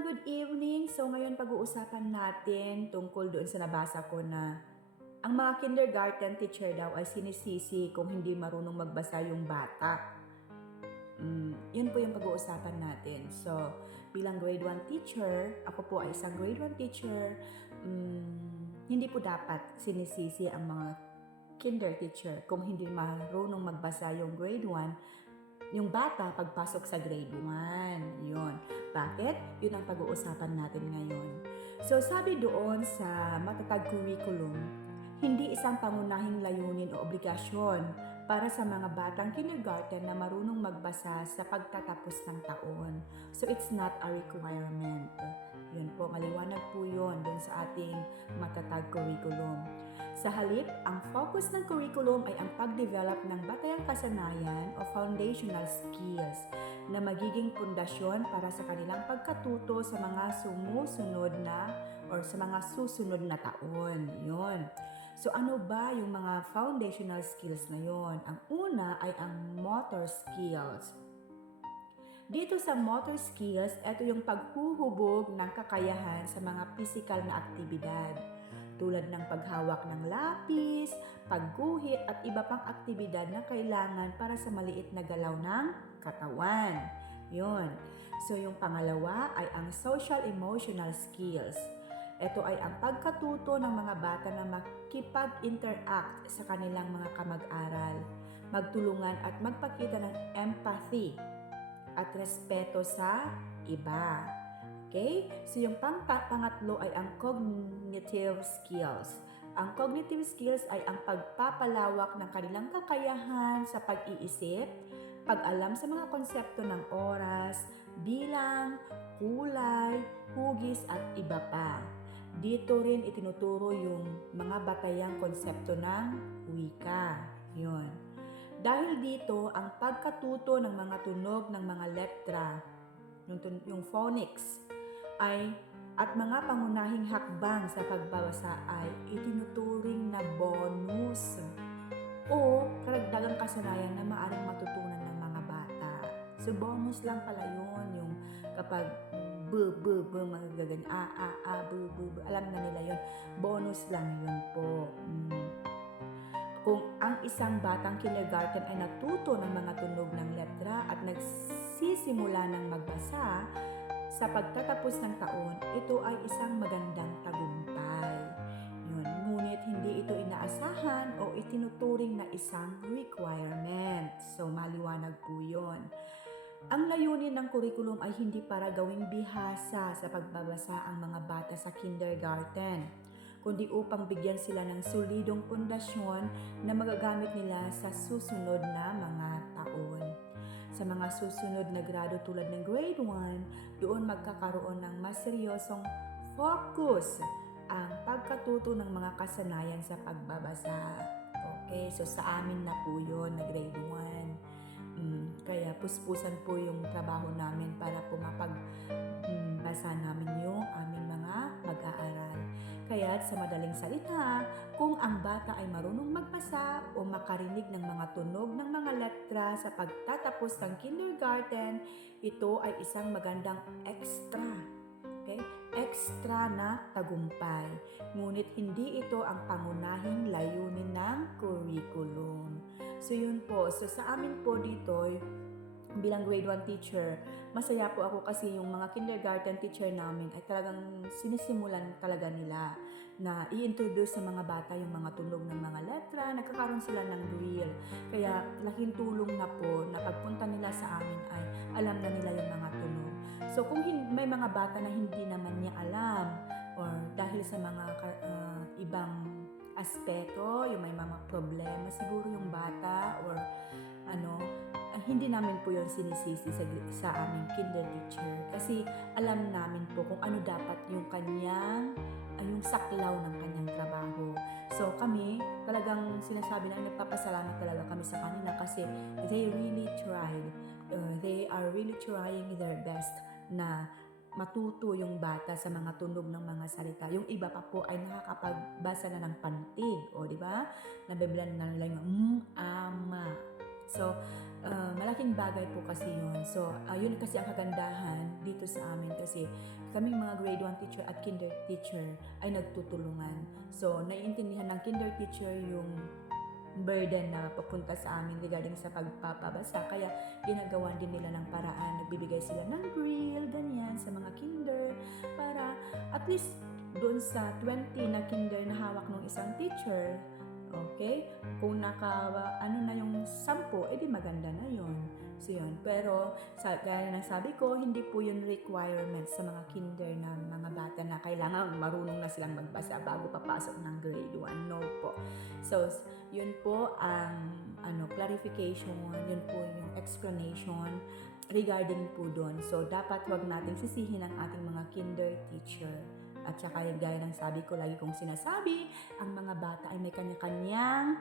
good evening. So ngayon pag-uusapan natin tungkol doon sa nabasa ko na ang mga kindergarten teacher daw ay sinisisi kung hindi marunong magbasa yung bata. Mm, yun po yung pag-uusapan natin. So, bilang grade 1 teacher, ako po ay isang grade 1 teacher, mm, hindi po dapat sinisisi ang mga kinder teacher kung hindi marunong magbasa yung grade 1 yung bata pagpasok sa grade 1. Yun. Bakit? Yun ang pag-uusapan natin ngayon. So, sabi doon sa matatag curriculum, hindi isang pangunahing layunin o obligasyon para sa mga batang kindergarten na marunong magbasa sa pagtatapos ng taon. So, it's not a requirement. Yun po, maliwanag po yun dun sa ating matatag curriculum. Sa halip, ang focus ng curriculum ay ang pag-develop ng batayang kasanayan o foundational skills na magiging pundasyon para sa kanilang pagkatuto sa mga sumusunod na or sa mga susunod na taon. Yun. So ano ba yung mga foundational skills na yon? Ang una ay ang motor skills. Dito sa motor skills, ito yung paghuhubog ng kakayahan sa mga physical na aktibidad tulad ng paghawak ng lapis, pagguhit at iba pang aktibidad na kailangan para sa maliit na galaw ng katawan. Yun. So yung pangalawa ay ang social emotional skills. Ito ay ang pagkatuto ng mga bata na makipag-interact sa kanilang mga kamag-aral, magtulungan at magpakita ng empathy at respeto sa iba. Okay? So yung pang pangatlo ay ang cognitive skills. Ang cognitive skills ay ang pagpapalawak ng kanilang kakayahan sa pag-iisip, pag-alam sa mga konsepto ng oras, bilang, kulay, hugis at iba pa. Dito rin itinuturo yung mga batayang konsepto ng wika. Yun. Dahil dito, ang pagkatuto ng mga tunog ng mga letra, yung, yung phonics, ay at mga pangunahing hakbang sa pagbabasa ay itinuturing na bonus o karagdagang kasanayan na maaring matutunan ng mga bata. So bonus lang pala yun yung kapag b b b mga a a a b b b alam na nila yun bonus lang yun po mm. kung ang isang batang kindergarten ay natuto ng mga tunog ng letra at nagsisimula ng magbasa sa pagtatapos ng taon, ito ay isang magandang tagumpay. Yun. Ngunit hindi ito inaasahan o itinuturing na isang requirement. So, maliwanag po yun. Ang layunin ng kurikulum ay hindi para gawing bihasa sa pagbabasa ang mga bata sa kindergarten, kundi upang bigyan sila ng solidong pundasyon na magagamit nila sa susunod na mga taon. Sa mga susunod na grado tulad ng grade 1, doon magkakaroon ng mas seryosong focus ang pagkatuto ng mga kasanayan sa pagbabasa. Okay, so sa amin na po yun na grade 1. Mm, kaya puspusan po yung trabaho namin para po mapagbasa mm, namin yung mag-aaral. Kaya sa madaling salita, kung ang bata ay marunong magbasa o makarinig ng mga tunog ng mga letra sa pagtatapos ng kindergarten, ito ay isang magandang extra. Okay? Extra na tagumpay. Ngunit hindi ito ang pangunahing layunin ng curriculum. So yun po. So sa amin po dito, bilang grade 1 teacher, masaya po ako kasi yung mga kindergarten teacher namin ay talagang sinisimulan talaga nila na i-introduce sa mga bata yung mga tunog ng mga letra, nagkakaroon sila ng drill. Kaya laking tulong na po na pagpunta nila sa amin ay alam na nila yung mga tunog. So kung may mga bata na hindi naman niya alam or dahil sa mga uh, ibang aspeto, yung may mga problema siguro yung bata or ano, uh, hindi namin po yon sinisisi sa, sa aming kinder teacher kasi alam namin po kung ano dapat yung kanyang uh, yung saklaw ng kanyang trabaho. So kami, talagang sinasabi na nagpapasalamat talaga kami sa kanila kasi they really tried. Uh, they are really trying their best na matuto yung bata sa mga tunog ng mga salita. Yung iba pa po ay nakakapagbasa na ng pantig, o di ba? Nabibilan na nila yung mm, ama, So, uh, malaking bagay po kasi yun. So, uh, yun kasi ang kagandahan dito sa amin kasi kaming mga grade 1 teacher at kinder teacher ay nagtutulungan. So, naiintindihan ng kinder teacher yung burden na papunta sa amin regarding sa pagpapabasa. Kaya ginagawa din nila ng paraan. Nagbibigay sila ng grill, ganyan, sa mga kinder para at least doon sa 20 na kinder na hawak ng isang teacher, okay? Kung naka, ano na yung 10, edi maganda na yon So yun. Pero, sa, gaya ng sabi ko, hindi po yun requirement sa mga kinder na mga bata na kailangan marunong na silang magbasa bago papasok ng grade 1. No po. So, yun po ang ano, clarification, yun po yung explanation regarding po doon. So, dapat wag nating sisihin ang ating mga kinder teacher. At saka yung gaya ng sabi ko, lagi kong sinasabi, ang mga bata ay may kanya-kanyang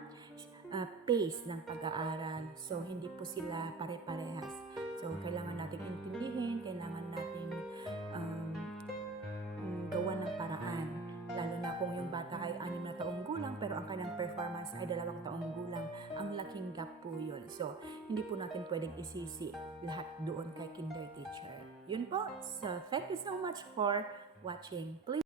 uh, pace ng pag-aaral. So, hindi po sila pare-parehas. So, kailangan natin intindihin, kailangan natin um, gawa ng paraan. Lalo na kung yung bata ay anim na taong gulang, pero ang kanyang performance ay dalawang taong gulang. Ang laking gap po yun. So, hindi po natin pwedeng isisi lahat doon kay kinder teacher. Yun po. So, thank you so much for watching. Please